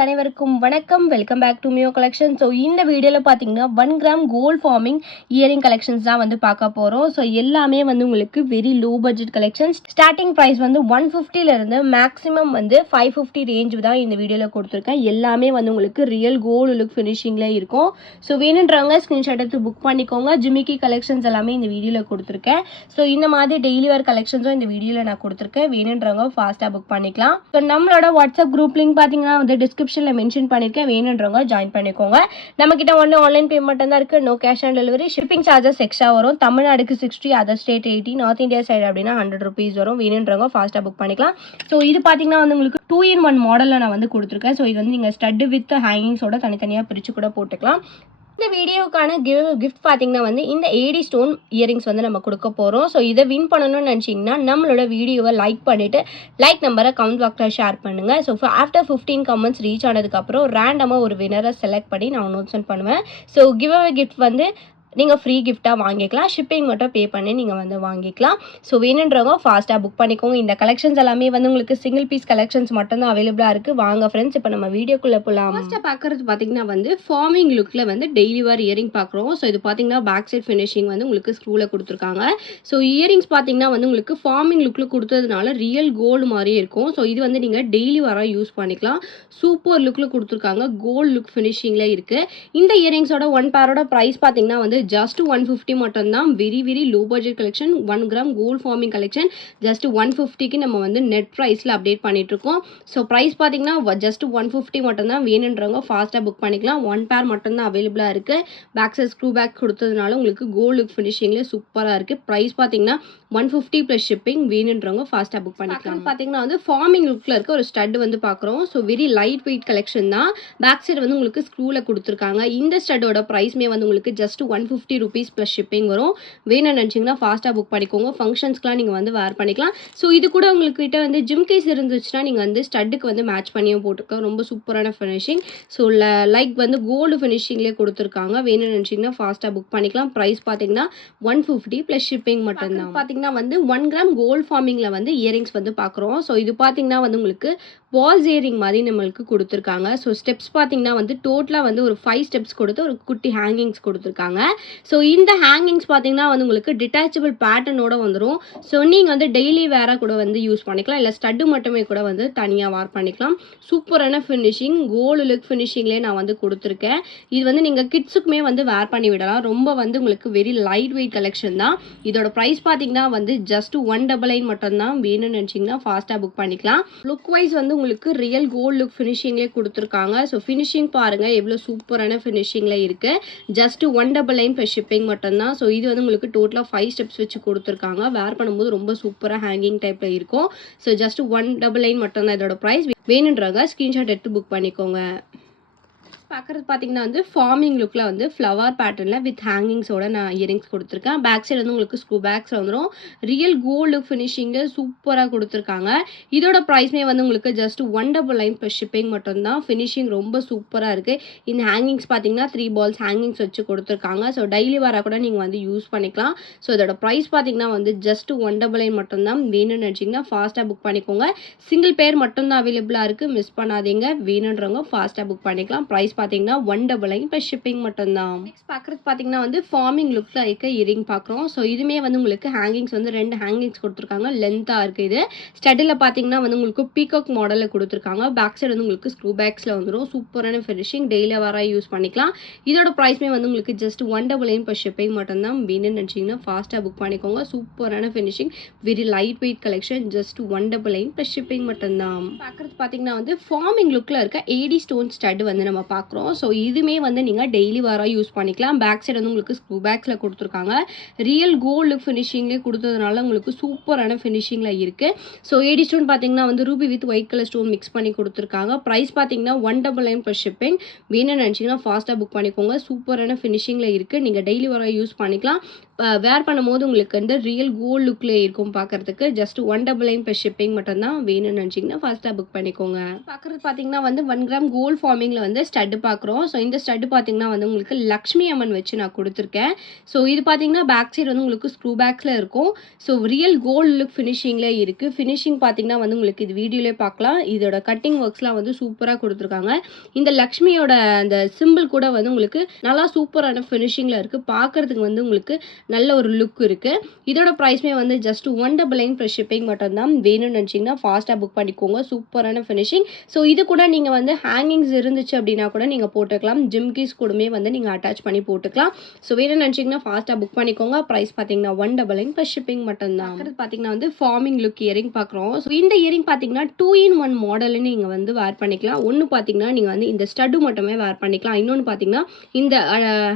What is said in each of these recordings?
அனைவருக்கும் வணக்கம். Welcome back to Mio collection. So இந்த வீடியோவில் பார்த்தீங்கன்னா 1 gram gold forming earring collections தான் வந்து பார்க்க போகிறோம். ஸோ எல்லாமே வந்து உங்களுக்கு very low budget collections. Starting price வந்து 150லேருந்து மேக்ஸிமம் வந்து 550 ரேஞ்ச் தான் இந்த வீடியோவில் கொடுத்துருக்கேன். எல்லாமே வந்து உங்களுக்கு ரியல் கோல்டு லுக் ஃபினிஷிங்கில் இருக்கும். ஸோ வேணுன்றவங்க ஸ்க்ரீன்ஷாட் எடுத்து புக் பண்ணிக்கோங்க. ஜிமிக்கி கலெக்ஷன்ஸ் எல்லாமே இந்த வீடியோவில் கொடுத்துருக்கேன். ஸோ இந்த மாதிரி டெய்லி வேர் கலெக்ஷன்ஸும் இந்த வீடியோவில் நான் கொடுத்துருக்கேன். வேணுன்றவங்க ஃபாஸ்ட்டாக புக் பண்ணிக்கலாம். ஸோ நம்மளோட வாட்ஸ்அப் குரூப் லிங்க் பார்த்தீங்கன்னா வந்து டிஸ்கிரிப்ஷனில் மென்ஷன் பண்ணியிருக்கேன். வேணுன்றவங்க ஜாயின் பண்ணிக்கோங்க. நம்மக்கிட்ட ஒன்று ஆன்லைன் பேமெண்ட் தான் இருக்குது. No cash on delivery. Shipping charges extra வரும். தமிழ்நாடுக்கு 60, other state 80, north India side அப்படின்னா 100 rupees வரும். வேணுன்றவங்க ஃபாஸ்ட்டாக புக் பண்ணிக்கலாம். ஸோ இது பார்த்தீங்கன்னா வந்து உங்களுக்கு 2-in-1 மாடலில் நான் வந்து கொடுத்துருக்கேன். ஸோ இது வந்து நீங்கள் ஸ்டட் வித் ஹேங்கிங்ஸோட தனித்தனியாக பிரித்து கூட போட்டுக்கலாம். இந்த வீடியோக்கான கிஃப்ட் பார்த்தீங்கன்னா வந்து இந்த ஏடி ஸ்டோன் இயரிங்ஸ் வந்து நம்ம கொடுக்க போகிறோம். ஸோ இதை வின் பண்ணணும்னு நினச்சிங்கன்னா நம்மளோட வீடியோவை லைக் பண்ணிவிட்டு லைக் நம்பரை கமெண்ட் பாக்ஸில் ஷேர் பண்ணுங்கள். ஸோ ஆஃப்டர் 15 கமெண்ட்ஸ் ரீச் ஆனதுக்கப்புறம் ரேண்டமாக ஒரு வினரை செலக்ட் பண்ணி நான் அனௌன்ஸ்மெண்ட் பண்ணுவேன். ஸோ கிவ் அவே கிஃப்ட் வந்து நீங்கள் ஃப்ரீ கிஃப்ட்டாக வாங்கிக்கலாம். ஷிப்பிங் மட்டும் பே பண்ணி நீங்கள் வந்து வாங்கிக்கலாம். ஸோ வேணுன்றவங்க ஃபாஸ்ட்டாக புக் பண்ணிக்கோங்க. இந்த கலெக்ஷன்ஸ் எல்லாமே வந்து உங்களுக்கு சிங்கிள் பீஸ் கலெக்ஷன்ஸ் மட்டும்தான் அவைலபிளாக இருக்குது. வாங்க ஃப்ரெண்ட்ஸ், இப்போ நம்ம வீடியோக்குள்ளே போகலாம். ஃபர்ஸ்ட்டாக பார்க்குறது பார்த்தீங்கன்னா வந்து ஃபார்மிங் லுக்கில் வந்து டெய்லி வேர் இயரிங் பார்க்குறோம். ஸோ இது பார்த்தீங்கன்னா பேக் சைட் ஃபினிஷிங் வந்து உங்களுக்கு ஸ்க்ரூவில் கொடுத்துருக்காங்க. ஸோ இயரிங்ஸ் பார்த்தீங்கன்னா வந்து உங்களுக்கு ஃபார்மிங் லுக்கில் கொடுத்ததுனால ரியல் கோல்டு மாதிரியே இருக்கும். ஸோ இது வந்து நீங்கள் டெய்லி வர யூஸ் பண்ணிக்கலாம். சூப்பர் லுக்கில் கொடுத்துருக்காங்க. கோல்டு லுக் ஃபினிஷிங்கில் இருக்குது. இந்த இயரிங்ஸோட ஒன் பேரோட ப்ரைஸ் பார்த்தீங்கன்னா வந்து ஜஸ்ட் 150 மட்டும்தான். Very low budget collection. 1 gram gold forming collection just 150க்கு நம்ம வந்து நெட் ப்ரைஸில் அப்டேட் பண்ணிட்டு இருக்கோம். ஸோ ப்ரைஸ் பார்த்தீங்கன்னா ஜஸ்ட் 150 மட்டும்தான். வேணுன்றவங்க ஃபாஸ்ட்டாக புக் பண்ணிக்கலாம். 1 பேர் மட்டும்தான் அவைலபிளாக இருக்குது. பேக் சைட் ஸ்க்ரூ பேக் கொடுத்ததுனால உங்களுக்கு கோல்டு லுக் ஃபினிஷிங்கில் சூப்பராக இருக்குது. ப்ரைஸ் பார்த்தீங்கன்னா 150 ப்ளஸ் ஷிப்பிங். வேணுன்றவங்க ஃபாஸ்ட்டாக புக் பண்ணிக்கலாம். பார்த்தீங்கன்னா வந்து ஃபார்மிங் லுக்கில் இருக்க ஒரு ஸ்டட் வந்து பார்க்குறோம். So very light weight collection தான். பேக் சைடு வந்து உங்களுக்கு ஸ்க்ரூவில் கொடுத்துருக்காங்க. இந்த ஸ்டட்டோட ப்ரைஸ்மே வந்து உங்களுக்கு ஜஸ்ட் 150 rupees ப்ளஸ் ஷிப்பிங் வரும். வேணும்னு நினச்சிங்கன்னா ஃபாஸ்ட்டாக புக் பண்ணிக்கோங்க. ஃபங்க்ஷன்ஸ்க்குலாம் நீங்கள் வந்து வேர் பண்ணிக்கலாம். ஸோ இது கூட உங்கள்கிட்ட வந்து ஜிம் கேஸ் இருந்துச்சுன்னா நீங்கள் வந்து ஸ்டட்டுக்கு வந்து மேட்ச் பண்ணியும் போட்டுக்கலாம். ரொம்ப சூப்பரான ஃபினிஷிங். ஸோ லைக் வந்து கோல்டு ஃபினிஷிங்லேயே கொடுத்துருக்காங்க. வேணும்னு நினச்சிங்கன்னா ஃபாஸ்ட்டாக புக் பண்ணிக்கலாம். ப்ரைஸ் பார்த்தீங்கன்னா 150 ப்ளஸ் ஷிப்பிங் மட்டும்தான். பார்த்தீங்கன்னா வந்து 1 கிராம் கோல்டு ஃபார்மிங்கில் வந்து இயரிங்ஸ் வந்து பார்க்குறோம். ஸோ இது பார்த்தீங்கன்னா வந்து உங்களுக்கு பால்ஸ் இயரிங் மாதிரி நம்மளுக்கு கொடுத்துருக்காங்க. ஸோ ஸ்டெப்ஸ் பார்த்தீங்கன்னா வந்து டோட்டலாக வந்து ஒரு 5 ஸ்டெப்ஸ் கொடுத்து ஒரு குட்டி ஹேங்கிங்ஸ் கொடுத்துருக்காங்க. ஸோ இந்த ஹேங்கிங்ஸ் பார்த்தீங்கன்னா வந்து உங்களுக்கு டிட்டாச்சபிள் பேட்டர்னோட வந்துடும். ஸோ நீங்கள் வந்து டெய்லி வேராக கூட வந்து யூஸ் பண்ணிக்கலாம். இல்லை ஸ்டட்டு மட்டுமே கூட வந்து தனியாக வேர் பண்ணிக்கலாம். சூப்பரான ஃபினிஷிங். கோல்டு லுக் ஃபினிஷிங்லேயே நான் வந்து கொடுத்துருக்கேன். இது வந்து நீங்கள் கிட்ஸுக்குமே வந்து வேர் பண்ணி விடலாம். ரொம்ப வந்து உங்களுக்கு வெரி லைட் வெயிட் கலெக்ஷன் தான். இதோட ப்ரைஸ் பார்த்தீங்கன்னா வந்து ஜஸ்ட் 199 மட்டும்தான். வேணும்னு நினச்சிங்கன்னா ஃபாஸ்ட்டாக புக் பண்ணிக்கலாம். லுக் வைஸ் வந்து உங்களுக்கு ரியல் கோல்டு லுக் ஃபினிஷிங்லேயே கொடுத்துருக்காங்க. ஸோ ஃபினிஷிங் பாருங்கள் எவ்வளோ சூப்பரான ஃபினிஷிங்கில் இருக்குது. ஜஸ்ட் 199 ப்ளஸ் ஷிப்பிங் மட்டும்தான். ஸோ இது வந்து உங்களுக்கு டோட்டலாக 5 ஸ்டெப்ஸ் வச்சு கொடுத்துருக்காங்க. வேர் பண்ணும்போது ரொம்ப சூப்பராக ஹேங்கிங் டைப்பில் இருக்கும். ஸோ ஜஸ்ட் 199 மட்டும்தான் இதோட ப்ரைஸ். வேணுன்றவங்க ஸ்க்ரீன்ஷாட் எடுத்து புக் பண்ணிக்கோங்க. பார்க்குறது பார்த்தீங்கன்னா வந்து ஃபார்மிங் லுக்கில் வந்து ஃப்ளவர் பேட்டர்னில் வித் ஹேங்கிங்ஸோட நான் இயரிங்ஸ் கொடுத்துருக்கேன். பேக் சைடு வந்து உங்களுக்கு ஸ்க்ரூ பேக்ஸில் வந்துடும். ரியல் கோல்டு லுக் ஃபினிஷிங்கு சூப்பராக கொடுத்துருக்காங்க. இதோட ப்ரைஸ்மே வந்து உங்களுக்கு ஜஸ்ட் 199 ப்ளஸ் ஷிப்பிங் மட்டும்தான். ஃபினிஷிங் ரொம்ப சூப்பராக இருக்குது. இந்த ஹேங்கிங்ஸ் பார்த்தீங்கன்னா 3 balls ஹேங்கிங்ஸ் வச்சு கொடுத்துருக்காங்க. ஸோ டெய்லி வர கூட நீங்கள் வந்து யூஸ் பண்ணிக்கலாம். ஸோ இதோட ப்ரைஸ் பார்த்தீங்கன்னா வந்து ஜஸ்ட் 199 மட்டும்தான். வேணும்னு நினச்சிங்கன்னா ஃபாஸ்ட்டாக புக் பண்ணிக்கோங்க. சிங்கிள் பேர் மட்டும்தான் அவைலபிளாக இருக்குது. மிஸ் பண்ணாதீங்க. வேணுன்றவங்க ஃபாஸ்ட்டாக புக் பண்ணிக்கலாம். ப்ரைஸ் பார்த்தீங்கன்னா 199 ப்ளஸ் ஷிப்பிங் மட்டும்தான். நெக்ஸ்ட் பார்க்குறது பார்த்தீங்கன்னா வந்து ஃபார்மிங் லுக்கில் இருக்க இயரிங் பார்க்குறோம். ஸோ இதுவுமே வந்து உங்களுக்கு ஹேங்கிங்ஸ் வந்து 2 ஹேங்கிங்ஸ் கொடுத்துருக்காங்க. லென்த்தாக இருக்குது. இது ஸ்டட்டில் பார்த்தீங்கன்னா வந்து உங்களுக்கு பீகாக் மாடலில் கொடுத்துருக்காங்க. பேக் சைடு வந்து உங்களுக்கு ஸ்க்ரூ பேக்ஸில் வந்துடும். சூப்பரான ஃபினிஷிங். டெய்லி வர யூஸ் பண்ணிக்கலாம். இதோட ப்ரைஸ்மே வந்து உங்களுக்கு ஜஸ்ட் 199 ப்ளஸ் ஷிப்பிங் மட்டும்தான். வேணும்னு நினச்சிங்கன்னா ஃபாஸ்ட்டாக புக் பண்ணிக்கோங்க. சூப்பரான finishing. Very light weight collection. Just 199 plus shipping மட்டும்தான். பார்க்குறது பார்த்தீங்கன்னா வந்து ஃபார்மிங் லுக்கில் இருக்க ஏடி ஸ்டோன் ஸ்டட் வந்து நம்ம பார்க்குறோம். ஸோ இதுவுமே வந்து நீங்கள் டெய்லி வர யூஸ் பண்ணிக்கலாம். பேக் சைடு வந்து உங்களுக்கு ஸ்க்ரூ பேக்ஸில் கொடுத்துருக்காங்க. ரியல் கோல்டு லுக் ஃபினிஷிங்லேயே கொடுத்ததுனால உங்களுக்கு சூப்பரான ஃபினிஷிங்கில் இருக்குது. ஸோ ஏடி ஸ்டோன் பார்த்தீங்கன்னா வந்து Ruby with white colour stone mix பண்ணி கொடுத்துருக்காங்க. ப்ரைஸ் பார்த்தீங்கன்னா 199 ப்ளஸ் ஷிப்பிங். வேணும்னு நினச்சிங்கன்னா ஃபாஸ்ட்டாக புக் பண்ணிக்கோங்க. சூப்பரான ஃபினிஷிங்கில் இருக்குது. நீங்கள் டெய்லி வர யூஸ் பண்ணிக்கலாம். வேர் பண்ணும்போது உங்களுக்கு வந்து ரியல் கோல்டு லுக்கில் இருக்கும் பார்க்குறதுக்கு. ஜஸ்ட் 199 ப்ளஸ் ஷிப்பிங் மட்டும்தான். வேணும்னு நினச்சிங்கன்னா ஃபாஸ்ட்டாக புக் பண்ணிக்கோங்க. பார்க்குறது பார்த்தீங்கன்னா வந்து 1 கிராம் கோல்டு ஃபார்மிங்கில் வந்து ஸ்டட் பார்க்குறோம். ஸோ இந்த ஸ்டட் பார்த்தீங்கன்னா வந்து உங்களுக்கு லக்ஷ்மி அம்மன் வச்சு நான் கொடுத்துருக்கேன். ஸோ இது பார்த்தீங்கன்னா பேக் சைடு வந்து உங்களுக்கு ஸ்க்ரூ பேக்ஸில் இருக்கும். ஸோ ரியல் கோல்டு லுக் ஃபினிஷிங்கில் இருக்குது. ஃபினிஷிங் பார்த்தீங்கன்னா வந்து உங்களுக்கு இது வீடியோலேயே பார்க்கலாம். இதோட கட்டிங் ஒர்க்ஸ்லாம் வந்து சூப்பராக கொடுத்துருக்காங்க. இந்த லக்ஷ்மியோட அந்த சிம்பிள் கூட வந்து உங்களுக்கு நல்லா சூப்பரான ஃபினிஷிங்கில் இருக்குது. பார்க்குறதுக்கு வந்து உங்களுக்கு நல்ல ஒரு லுக் இருக்குது. இதோட ப்ரைஸ்மே வந்து ஜஸ்ட் 199 ப்ளஸ் ஷிப்பிங் மட்டும்தான். வேணும்னு நினச்சிங்கன்னா ஃபாஸ்ட்டாக புக் பண்ணிக்கோங்க. சூப்பரான ஃபினிஷிங். ஸோ இது கூட நீங்கள் வந்து ஹேங்கிங்ஸ் இருந்துச்சு அப்படின்னா கூட நீங்கள் போட்டுக்கலாம். ஜிம்கீஸ் கூடமே வந்து நீங்கள் அட்டாச் பண்ணி போட்டுக்கலாம். ஸோ வேணும்னு நினச்சிங்கன்னா ஃபாஸ்ட்டாக புக் பண்ணிக்கோங்க. ப்ரைஸ் பார்த்தீங்கன்னா 199 ப்ளஸ் ஷிப்பிங் மட்டும்தான். அடுத்து பார்த்தீங்கன்னா வந்து ஃபார்மிங் லுக் இயரிங் பார்க்குறோம். ஸோ இந்த இயரிங் பார்த்தீங்கன்னா 2-in-1 மாடல்னு நீங்கள் வந்து வேர் பண்ணிக்கலாம். ஒன்று பார்த்தீங்கன்னா நீங்கள் வந்து இந்த ஸ்டட்டு மட்டுமே வேர் பண்ணிக்கலாம். இன்னொன்று பார்த்தீங்கன்னா இந்த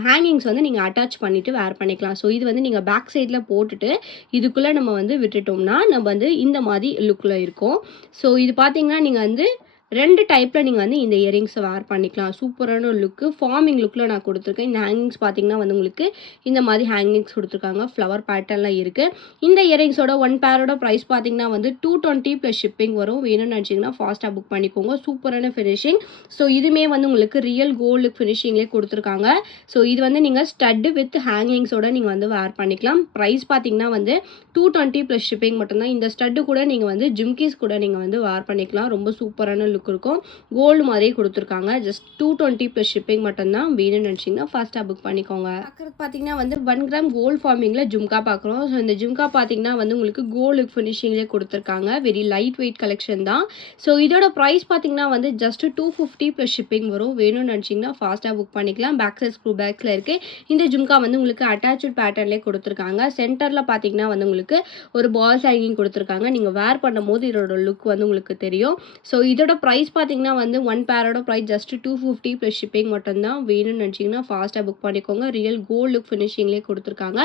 ஹேங்கிங்ஸ் வந்து நீங்கள் அட்டாச் பண்ணிவிட்டு வேர் பண்ணிக்கலாம். ஸோ இது வந்து நீங்கள் பேக் சைடில் போட்டுட்டு இதுக்குள்ளே நம்ம வந்து விட்டுட்டோம்னா நம்ம வந்து இந்த மாதிரி லுக்கில் இருக்கும். ஸோ இது பார்த்தீங்கன்னா நீங்கள் வந்து 2 டைப்பில் நீங்கள் வந்து இந்த இயரிங்ஸை வேர் பண்ணிக்கலாம். சூப்பரான ஒரு லுக்கு ஃபார்மிங் லுக்கில் நான் கொடுத்துருக்கேன். இந்த ஹேங்கிங்ஸ் பார்த்தீங்கன்னா வந்து உங்களுக்கு இந்த மாதிரி ஹேங்கிங்ஸ் கொடுத்துருக்காங்க. ஃப்ளவர் பேட்டர்ன்லாம் இருக்குது. இந்த இயரிங்ஸோட 1 பேரோட ப்ரைஸ் பார்த்தீங்கன்னா வந்து 220 ப்ளஸ் ஷிப்பிங் வரும். வேணும்னு நினச்சிங்கன்னா ஃபாஸ்ட்டாக புக் பண்ணிக்கோங்க. சூப்பரான ஃபினிஷிங். ஸோ இதுவுமே வந்து உங்களுக்கு ரியல் கோல்டு ஃபினிஷிங்லேயே கொடுத்துருக்காங்க. ஸோ இது வந்து நீங்கள் ஸ்டட்டு வித் ஹேங்கிங்ஸோட நீங்கள் வந்து வேர் பண்ணிக்கலாம். ப்ரைஸ் பார்த்தீங்கன்னா வந்து 220 ப்ளஸ் ஷிப்பிங் மட்டும்தான். இந்த ஸ்டட்டு கூட நீங்கள் வந்து ஜிம்கீஸ் கூட நீங்கள் வந்து வேர் பண்ணிக்கலாம். ரொம்ப சூப்பரான லுக் இருக்கும். கோல்டு மாதிரியே கொடுத்துருக்காங்க. ஜஸ்ட் 220 ப்ளஸ் ஷிப்பிங் மட்டும்தான். வேணும்னு நினச்சிங்கன்னா ஃபாஸ்ட்டாக புக் பண்ணிக்கோங்க. பார்க்குறது பார்த்தீங்கன்னா வந்து 1 கிராம் கோல்டு ஃபார்மிங்கில் ஜும்கா பார்க்குறோம். ஸோ இந்த ஜும்கா பார்த்தீங்கன்னா வந்து உங்களுக்கு கோல்டு ஃபினிஷிங்லேயே கொடுத்துருக்காங்க. வெரி லைட் வெயிட் கலெக்ஷன் தான். ஸோ இதோட ப்ரைஸ் பார்த்தீங்கன்னா வந்து ஜஸ்ட் 250 ப்ளஸ் ஷிப்பிங் வரும். வேணும்னு நினச்சிங்கன்னா ஃபாஸ்ட்டாக புக் பண்ணிக்கலாம். பேக் சைட் ஸ்க்ரூ பேக்ஸில் இருக்குது. இந்த ஜும்கா வந்து உங்களுக்கு அட்டாச்சு பேட்டர்ன்லேயே கொடுத்துருக்காங்க. சென்டரில் பார்த்தீங்கன்னா வந்து உங்களுக்கு ஒரு பால்ஸ் ஹேங்கிங் கொடுத்துருக்காங்க. நீங்கள் வேர் பண்ணும் போது இதோட லுக் வந்து உங்களுக்கு தெரியும். ஸோ இதோட ப்ரைஸ் பார்த்தீங்கன்னா வந்து 1 பேரோட ப்ரைஸ் ஜஸ்ட் 250 ப்ளஸ் ஷிப்பிங் மட்டும்தான். வேணும்னு நினச்சிங்கன்னா ஃபாஸ்ட்டாக புக் பண்ணிக்கோங்க. ரியல் கோல்டு லுக் ஃபினிஷிங்லேயே கொடுத்துருக்காங்க.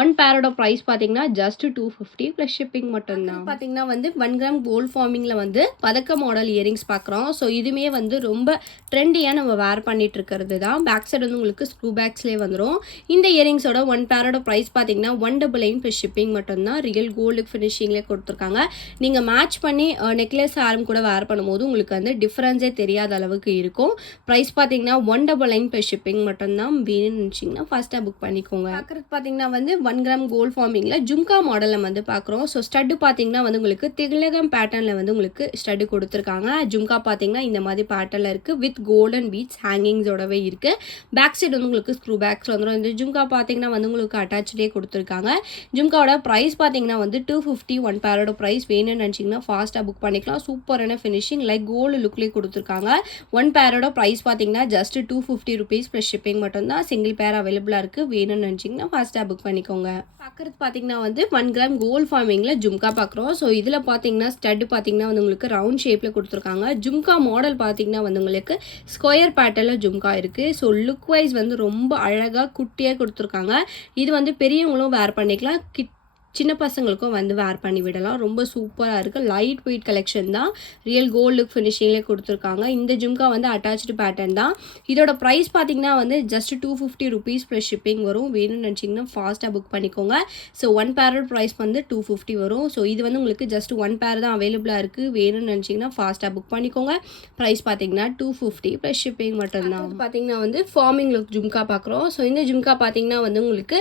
1 பேரோட ப்ரைஸ் பார்த்தீங்கன்னா ஜஸ்ட் 250 ப்ளஸ் ஷிப்பிங் மட்டும்தான். பார்த்தீங்கன்னா வந்து 1 கிராம் கோல்டு ஃபார்மிங்கில் வந்து பதக்க மாடல் இயரிங்ஸ் பார்க்குறோம். ஸோ இதுவுமே வந்து ரொம்ப ட்ரெண்டியாக நம்ம வேர் பண்ணிட்டு இருக்கிறது தான். பேக் சைடு வந்து உங்களுக்கு ஸ்க்ரூ பேக்ஸ்லேயே வந்துடும். இந்த இயரிங்ஸோட 1 பேரோட ப்ரைஸ் பார்த்தீங்கன்னா 199 ப்ளஸ் ஷிப்பிங் மட்டும்தான். ரியல் கோல்டு லுக் ஃபினிஷிங்லேயே கொடுத்துருக்காங்க. நீங்கள் மேட்ச் பண்ணி நெக்லஸ் ஆரம் கூட வேர் பண்ணும்போது உங்களுக்கு வந்து டிஃப்ரென்ஸே தெரியாத அளவுக்கு இருக்கும். ப்ரைஸ் பார்த்தீங்கன்னா 199 ப்ளஸ் ஷிப்பிங் மட்டும்தான். வேணும்னு நினச்சிங்கன்னா ஃபாஸ்ட்டாக புக் பண்ணிக்கோங்க. பார்க்குறது பார்த்தீங்கன்னா வந்து 1 கிராம் கோல்டு ஃபார்மிங்கில் ஜும்கா மாடலில் வந்து பார்க்குறோம். ஸோ ஸ்டட்டு பார்த்தீங்கன்னா வந்து உங்களுக்கு திலகம் பேட்டர்னில் வந்து உங்களுக்கு ஸ்டட்டு கொடுத்துருக்காங்க. ஜும்கா பார்த்தீங்கன்னா இந்த மாதிரி பேட்டர்னில் இருக்குது. வித் கோல்டன் பீட்ஸ் ஹேங்கிங்ஸோடவே இருக்குது. பேக் சைடு வந்து உங்களுக்கு ஸ்க்ரூ பேக்ஸ் வந்துடும். இந்த ஜும்கா பார்த்தீங்கன்னா வந்து உங்களுக்கு அட்டாச்சே கொடுத்துருக்காங்க. ஜும்காவோட ப்ரைஸ் பார்த்தீங்கன்னா வந்து 250 1 பேரோட ப்ரைஸ். வேணும்னு நினச்சிங்கன்னா ஃபாஸ்ட்டாக புக் பண்ணிக்கலாம். சூப்பரான ஃபினிஷிங் லைக் கோல்டு லுக்லேயே கொடுத்துருக்காங்க. 1 பேரோட ப்ரைஸ் பார்த்தீங்கன்னா ஜஸ்ட் 250 ருபீஸ் ப்ளஸ் ஷிப்பிங் மட்டும்தான். சிங்கிள் பேர் அவைலபிளாக இருக்குது. வேணும்னு நினச்சிங்கன்னா ஃபாஸ்ட்டாக புக் பண்ணிக்கோங்க. பார்க்குறது பார்த்தீங்கன்னா வந்து 1 கிராம் கோல்டு ஃபார்மிங்கில் ஜும்கா பார்க்குறோம். ஸோ இதில் பார்த்தீங்கன்னா ஸ்டட் பார்த்தீங்கன்னா வந்து உங்களுக்கு ரவுண்ட் ஷேப்பில் கொடுத்துருக்காங்க. ஜும்கா மாடல் பார்த்தீங்கன்னா வந்து உங்களுக்கு ஸ்கொயர் பேட்டர்னில் ஜும்கா இருக்குது. ஸோ லுக் வைஸ் வந்து ரொம்ப அழகாக குட்டியாக கொடுத்துருக்காங்க. இது வந்து பெரியவங்களும் வேர் பண்ணிக்கலாம். சின்ன பசங்களுக்கும் வந்து வேர் பண்ணி விடலாம். ரொம்ப சூப்பராக இருக்குது. லைட் வெயிட் கலெக்ஷன் தான். ரியல் கோல்டு லுக் ஃபினிஷிங்லேயே கொடுத்துருக்காங்க. இந்த ஜும்கா வந்து அட்டாச்சு பேட்டர்ன் தான். இதோட ப்ரைஸ் பார்த்தீங்கன்னா வந்து ஜஸ்ட் 250 ருபீஸ் ப்ளஸ் ஷிப்பிங் வரும். வேணும்னு நினச்சிங்கன்னா ஃபாஸ்ட்டாக புக் பண்ணிக்கோங்க. ஸோ 1 பேரோட ப்ரைஸ் வந்து 250 வரும். ஸோ இது வந்து உங்களுக்கு ஜஸ்ட் 1 பேர் தான் அவைலபிளாக இருக்குது. வேணும்னு நினச்சிங்கன்னா ஃபாஸ்ட்டாக புக் பண்ணிக்கோங்க. ப்ரைஸ் பார்த்தீங்கன்னா 250 ப்ளஸ் ஷிப்பிங் மட்டும்தான். பார்த்தீங்கன்னா வந்து ஃபார்மிங் லுக் ஜும்கா பார்க்குறோம். ஸோ இந்த ஜும்கா பார்த்தீங்கன்னா வந்து உங்களுக்கு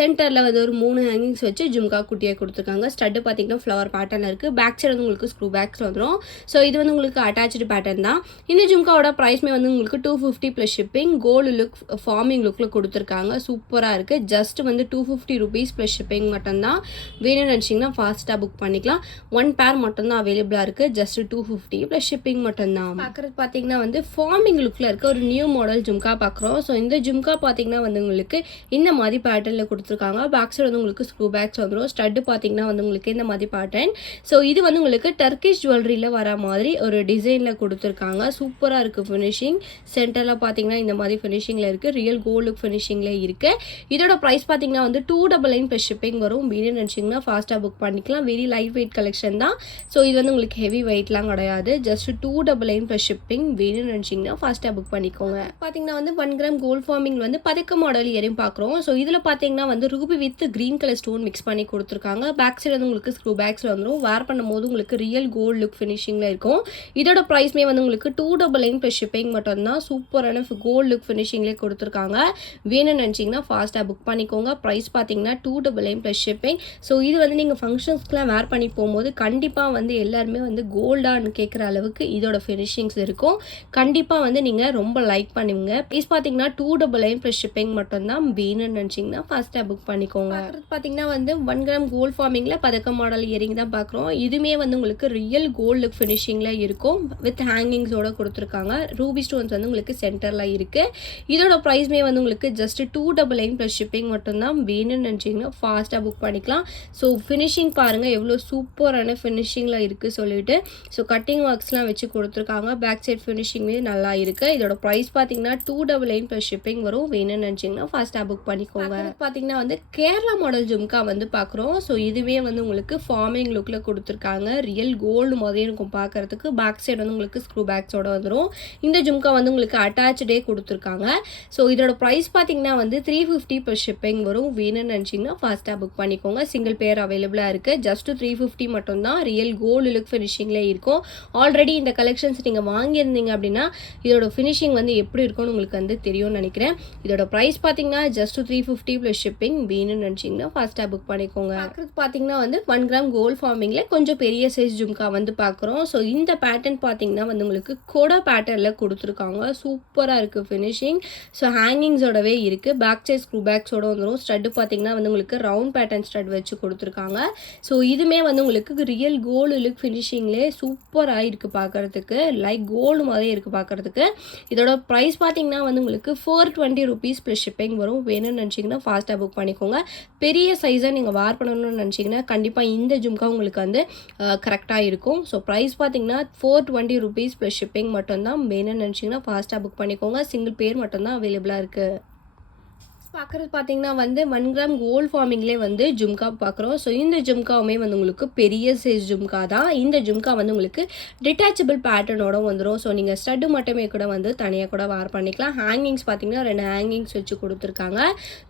சென்டரில் வந்து ஒரு 3 ஹேங்கிங்ஸ் வச்சு ஜும்கா குட்டியாக கொடுத்துருக்காங்க. ஸ்டட்டு பார்த்தீங்கன்னா ஃப்ளவர் பேட்டர்ன் இருக்குது. பேக் சைடு வந்து உங்களுக்கு ஸ்க்ரூ பேக்ஸ் வந்துடும். ஸோ இது வந்து உங்களுக்கு அட்டாச்சு பேட்டர்ன் தான். இந்த ஜும்காவோட ப்ரைஸ்மே வந்து உங்களுக்கு 250 plus shipping. Gold look forming லுக்கில் கொடுத்துருக்காங்க. சூப்பராக இருக்குது. ஜஸ்ட் வந்து 250 ருபீஸ் ப்ளஸ் ஷிப்பிங் மட்டும்தான். வேணும்னு நினச்சிங்கன்னா ஃபாஸ்ட்டாக புக் பண்ணிக்கலாம். 1 பேர் மட்டும்தான் அவைலபிளாக இருக்குது. ஜஸ்ட் 250 ப்ளஸ் ஷிப்பிங் மட்டும்தான். பார்க்குறது பார்த்தீங்கன்னா வந்து ஃபார்மிங் லுக்கில் இருக்க ஒரு நியூ மாடல் ஜும்கா பார்க்குறோம். ஸோ இந்த ஜும்கா பார்த்தீங்கன்னா வந்து உங்களுக்கு இந்த மாதிரி பேட்டர்னில் கொடுத்துருக்காங்க. பேக் சைடு வந்து உங்களுக்கு ஸ்க்ரூ பேக்ஸ் வந்துடும். ஸ்டட்டு பார்த்தீங்கன்னா வந்து உங்களுக்கு இந்த மாதிரி பேட்டர்ன். ஸோ இது வந்து உங்களுக்கு டர்க்கிஷ் ஜுவல்லரியில் வர மாதிரி ஒரு டிசைனில் கொடுத்துருக்காங்க. சூப்பராக இருக்குது ஃபினிஷிங். சென்டரில் பார்த்தீங்கன்னா இந்த மாதிரி ஃபினிஷிங்கில் இருக்குது. ரியல் கோல்டு லுக் ஃபினிஷிங்கில் இருக்குது. இதோட ப்ரைஸ் பார்த்தீங்கன்னா வந்து 299 ப்ளஸ் ஷிப்பிங் வரும். வேணும்னு நினச்சிங்கன்னா ஃபாஸ்ட்டாக புக் பண்ணிக்கலாம். வெரி லைட் வெயிட் கலெக்ஷன் தான். ஸோ இது வந்து உங்களுக்கு ஹெவி வெயிட்லாம் கிடையாது. Just 299 plus shipping. வேணும்னு நினச்சிங்கன்னா ஃபாஸ்ட்டாக புக் பண்ணிக்கோங்க. பார்த்தீங்கன்னா வந்து 1 கிராம் கோல்டு ஃபார்மிங் வந்து பதக்க மாடல் இயரிங் பார்க்குறோம். ஸோ இதில் பார்த்தீங்கன்னா வந்து Ruby with green colour stone mix பண்ணி பண்ணி கொடுத்துருக்காங்க. பேக் சைடு வந்து உங்களுக்கு ஸ்க்ரூ பேக்ஸில் வந்துடும். வேர் பண்ணும்போது உங்களுக்கு ரியல் கோல்டு லுக் ஃபினிஷிங்கில் இருக்கும். இதோட ப்ரைஸ்மே வந்து உங்களுக்கு 299 ப்ளஸ் ஷிப்பிங் மட்டும்தான். சூப்பரான கோல்டு லுக் ஃபினிஷிங்லேயே கொடுத்துருக்காங்க. வேணும்னு நினச்சிங்கன்னா ஃபாஸ்ட்டாக புக் பண்ணிக்கோங்க. ப்ரைஸ் பார்த்தீங்கன்னா 299 ப்ளஸ் ஷிப்பிங். ஸோ இது வந்து நீங்கள் ஃபங்க்ஷன்ஸ்க்குலாம் வேர் பண்ணி போகும்போது கண்டிப்பாக வந்து எல்லாருமே வந்து கோல்டான்னு கேட்குற அளவுக்கு இதோட ஃபினிஷிங்ஸ் இருக்கும். கண்டிப்பாக வந்து நீங்கள் ரொம்ப லைக் பண்ணுவீங்க. ப்ரைஸ் பார்த்தீங்கன்னா 299 ப்ளஸ் ஷிப்பிங் மட்டும்தான். வேணும்னு நினச்சிங்கன்னா ஃபாஸ்ட்டாக புக் பண்ணிக்கோங்க. பார்த்தீங்கன்னா வந்து 1 கிராம் கோல்ட் ஃபார்மிங்கில் பதக்க மாடல் இயரிங் தான் பார்க்குறோம். இதுவுமே வந்து உங்களுக்கு ரியல் கோல்டு லுக் ஃபினிஷிங்கில் இருக்கும். வித் ஹேங்கிங்ஸோட கொடுத்துருக்காங்க. ரூபி ஸ்டோன்ஸ் வந்து உங்களுக்கு சென்டரில் இருக்குது. இதோட ப்ரைஸ்மே வந்து உங்களுக்கு ஜஸ்ட் 299 ப்ளஸ் ஷிப்பிங் மட்டும்தான். வேணும்னு நினச்சிங்கன்னா ஃபாஸ்ட்டாக புக் பண்ணிக்கலாம். ஸோ ஃபினிஷிங் பாருங்கள் எவ்வளோ சூப்பரான ஃபினிஷிங்கில் இருக்குது சொல்லிட்டு. ஸோ கட்டிங் ஒர்க்ஸ்லாம் வச்சு கொடுத்துருக்காங்க. பேக் சைட் ஃபினிஷிங்மே நல்லா இருக்குது. இதோட ப்ரைஸ் பார்த்தீங்கன்னா 299 ப்ளஸ் ஷிப்பிங் வரும். வேணும்னு நினச்சிங்கன்னா ஃபாஸ்ட்டாக புக் பண்ணிக்கோங்க. பார்த்தீங்கன்னா வந்து கேரளா மாடல் ஜும்கா வந்து பார்க்குறோம். ஸோ இதுவே வந்து உங்களுக்கு ஃபார்மிங் லுக்கில் கொடுத்துருக்காங்க. ரியல் கோல்டு மாதிரி இருக்கும் பார்க்குறதுக்கு. பேக் சைடு வந்து உங்களுக்கு ஸ்க்ரூ பேக்ஸோட வந்துடும். இந்த ஜும்கா வந்து உங்களுக்கு அட்டாச்சே கொடுத்துருக்காங்க. ஸோ இதோட ப்ரைஸ் பார்த்தீங்கன்னா வந்து 350 ப்ளஸ் ஷிப்பிங் வரும். வேணும்னு நினச்சிங்கன்னா ஃபாஸ்ட்டாக புக் பண்ணிக்கோங்க. சிங்கிள் பேர் அவைலபிளாக இருக்குது. ஜஸ்ட் 350 மட்டும்தான். ரியல் கோல்டு லுக் ஃபினிஷிங்லேயே இருக்கும். ஆல்ரெடி இந்த கலெக்ஷன்ஸ் நீங்கள் வாங்கியிருந்தீங்க அப்படின்னா இதோட ஃபினிஷிங் வந்து எப்படி இருக்கும்னு உங்களுக்கு வந்து தெரியும்னு நினைக்கிறேன். இதோட ப்ரைஸ் பார்த்தீங்கன்னா ஜஸ்ட் 350 ப்ளஸ் ஷிப்பிங். வேணும்னு நினச்சிங்கன்னா ஃபாஸ்ட்டாக புக் பண்ணிக்கோங்க. பார்த்தீங்கன்னா வந்து 1 கிராம் கோல்ட் ஃபார்மிங்கில் கொஞ்சம் பெரிய சைஸ் ஜும்கா வந்து பார்க்குறோம். ஸோ இந்த பேட்டர்ன் பார்த்தீங்கன்னா வந்து உங்களுக்கு கொடை பேட்டர்னில் கொடுத்துருக்காங்க. சூப்பராக இருக்குது ஃபினிஷிங். ஸோ ஹேங்கிங்ஸோடவே இருக்குது. பேக் சைட் ஸ்க்ரூ பேக்ஸோட வந்துடும். ஸ்டட்டு பார்த்தீங்கன்னா வந்து உங்களுக்கு ரவுண்ட் பேட்டர்ன் ஸ்டட் வச்சு கொடுத்துருக்காங்க. ஸோ இதுவுமே வந்து உங்களுக்கு ரியல் கோல்டு லுக் ஃபினிஷிங்லேயே சூப்பராக இருக்குது பார்க்குறதுக்கு. லைக் கோல்டு மாதிரி இருக்குது பார்க்குறதுக்கு. இதோட ப்ரைஸ் பார்த்தீங்கன்னா வந்து உங்களுக்கு 420 ருபீஸ் ப்ளஸ் ஷிப்பிங் வரும். வேணும்னு நினச்சிங்கன்னா ஃபாஸ்ட்டாக புக் பண்ணிக்கோங்க. பெரிய சைஸாக நீங்கள் வேர் பண்ணணும்னு நினச்சிங்கன்னா கண்டிப்பாக இந்த ஜும்கா உங்களுக்கு வந்து கரெக்டாக இருக்கும். ஸோ ப்ரைஸ் பார்த்தீங்கன்னா 420 ருபீஸ் ப்ளஸ் ஷிப்பிங் மட்டும்தான். வேணும்னு நினச்சிங்கன்னா ஃபாஸ்ட்டாக புக் பண்ணிக்கோங்க. சிங்கிள் பேர் மட்டும்தான் அவைலபிளாக இருக்குது. பார்க்குறது பார்த்தீங்கன்னா வந்து 1 கிராம் கோல்ட் ஃபார்மிங்லேயே வந்து ஜும்கா பார்க்குறோம். ஸோ இந்த ஜும்காவுமே வந்து உங்களுக்கு பெரிய சைஸ் ஜும்கா தான். இந்த ஜும்கா வந்து உங்களுக்கு டிட்டாச்சபிள் பேட்டர்னோட வந்துடும். ஸோ நீங்கள் ஸ்டட்டு மட்டுமே கூட வந்து தனியாக கூட வேர் பண்ணிக்கலாம். ஹேங்கிங்ஸ் பார்த்தீங்கன்னா 2 ஹேங்கிங்ஸ் வச்சு கொடுத்துருக்காங்க.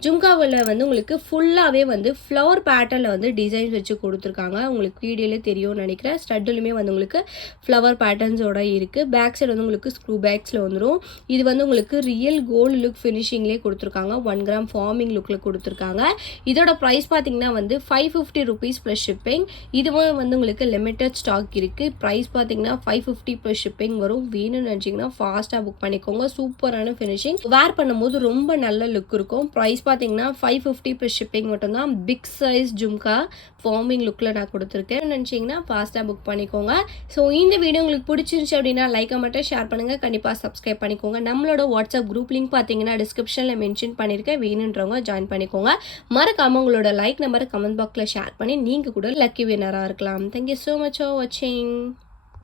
ஜும்காவில் வந்து உங்களுக்கு ஃபுல்லாகவே வந்து ஃப்ளவர் பேட்டர்னில் வந்து டிசைன்ஸ் வச்சு கொடுத்துருக்காங்க. உங்களுக்கு வீடியோலே தெரியும்னு நினைக்கிறேன். ஸ்டட்டுலுமே வந்து உங்களுக்கு ஃப்ளவர் பேட்டர்ன்ஸோட இருக்குது. பேக் சைடு வந்து உங்களுக்கு ஸ்க்ரூ பேக்ஸில் வந்துடும். இது வந்து உங்களுக்கு ரியல் கோல்டு லுக் ஃபினிஷிங்லேயே கொடுத்துருக்காங்க. 1 கிராம் ஃபார்மிங் லுக்கில் கொடுத்துருக்காங்க. இதோட ப்ரைஸ் பார்த்தீங்கன்னா வந்து 550 ருபீஸ் ப்ளஸ் ஷிப்பிங். இதுவும் வந்து உங்களுக்கு லிமிட்டட் ஸ்டாக் இருக்குது. ப்ரைஸ் பார்த்தீங்கன்னா 550 ப்ளஸ் ஷிப்பிங் வரும். வேணும்னு நினச்சிங்கன்னா ஃபாஸ்ட்டாக புக் பண்ணிக்கோங்க. சூப்பரான ஃபினிஷிங். வேர் பண்ணும்போது ரொம்ப நல்ல லுக் இருக்கும். ப்ரைஸ் பார்த்தீங்கன்னா 550 ப்ளஸ் ஷிப்பிங் மட்டும்தான். பிக் சைஸ் ஜும்கா ஃபார்மிங் லுக்கில் நான் கொடுத்துருக்கேன். நினச்சிங்கன்னா ஃபாஸ்ட்டாக புக் பண்ணிக்கோங்க. ஸோ இந்த வீடியோ உங்களுக்கு பிடிச்சிருந்துச்சு அப்படின்னா லைக்கை மட்டும் ஷேர் பண்ணுங்கள். கண்டிப்பாக சப்ஸ்கிரைப் பண்ணிக்கோங்க. நம்மளோட வாட்ஸ்அப் குரூப் லிங்க் பார்த்தீங்கன்னா டிஸ்கிரிப்ஷனில் மென்ஷன் பண்ணியிருக்கேன். வேணுன்றவங்க ஜாயின் பண்ணிக்கோங்க. மறக்காம உங்களோட லைக் நம்பரை கமெண்ட் பாக்ஸில் ஷேர் பண்ணி நீங்கள் கூட லக்கி வினராக இருக்கலாம். தேங்க்யூ ஸோ மச் ஃபார் வாட்சிங்.